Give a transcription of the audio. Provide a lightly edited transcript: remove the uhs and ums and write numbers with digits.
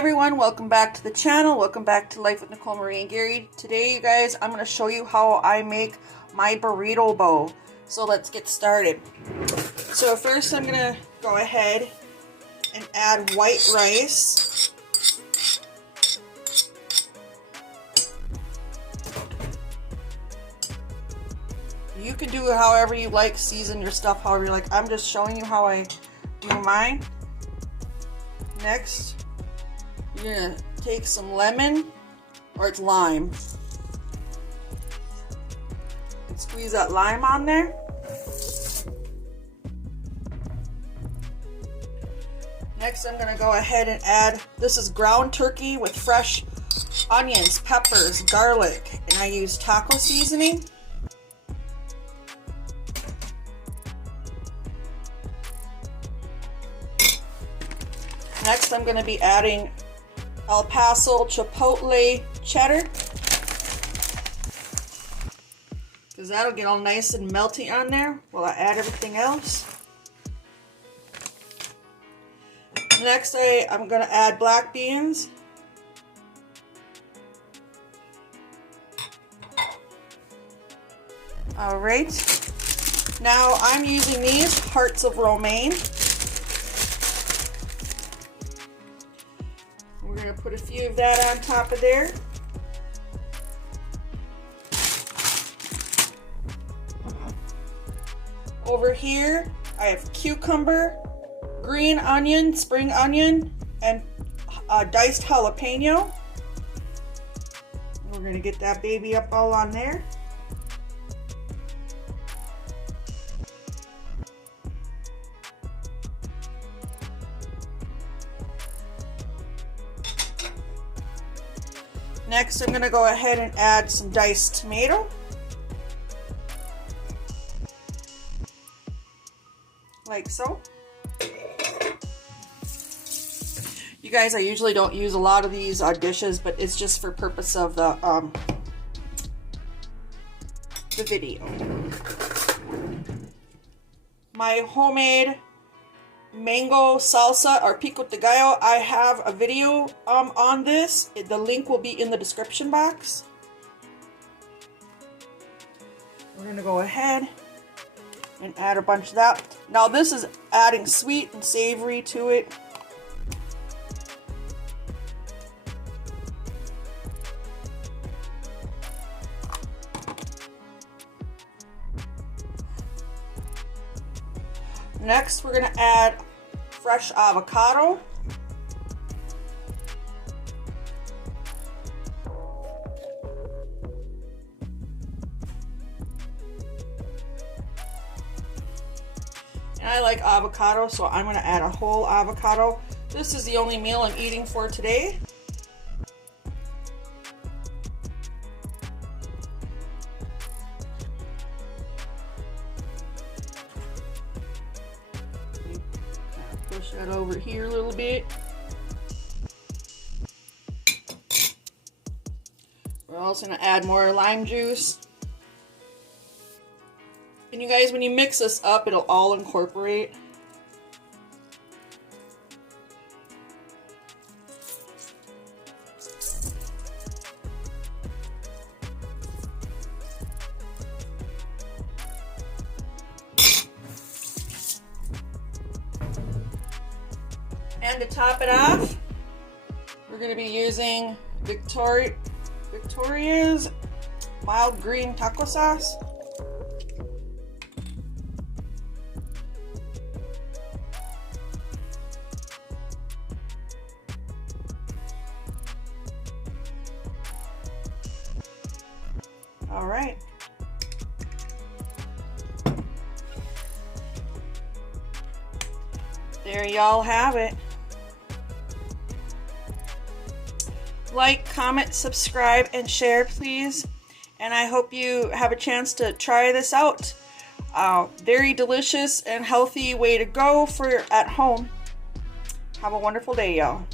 everyone, welcome back to the channel. Welcome back to Life with Nicole, Marie, and Gary. Today, you guys, I'm going to show you how I make my burrito bowl. So let's get started. So first I'm going to go ahead and add white rice. You can do it however you like, season your stuff however you like. I'm just showing you how I do mine. Next, you're going to take some lemon, or it's lime, and squeeze that lime on there. Next, I'm going to go ahead and add, this is ground turkey with fresh onions, peppers, garlic, and I use taco seasoning. Next, I'm going to be adding El Paso Chipotle cheddar, because that'll get all nice and melty on there while I add everything else. Next, I'm going to add black beans. Alright, now I'm using these hearts of romaine. We're going to put a few of that on top of there. Over here, I have cucumber, green onion, spring onion, and diced jalapeno. We're going to get that baby up all on there. Next, I'm going to go ahead and add some diced tomato. Like so. You guys, I usually don't use a lot of these dishes, but it's just for purpose of the video. My homemade mango salsa or pico de gallo, I have a video on this. The link will be in the description box. We're going to go ahead and add a bunch of that. Now this is adding sweet and savory to it. Next, we're going to add fresh avocado. And I like avocado, so I'm going to add a whole avocado. This is the only meal I'm eating for today. Push that over here a little bit. We're also going to add more lime juice. And you guys, when you mix this up, it'll all incorporate. And to top it off, we're going to be using Victoria's mild green taco sauce. All right. There y'all have it. Like, comment, subscribe, and share, please. And I hope you have a chance to try this out. Very delicious and healthy way to go for at home. Have a wonderful day, y'all.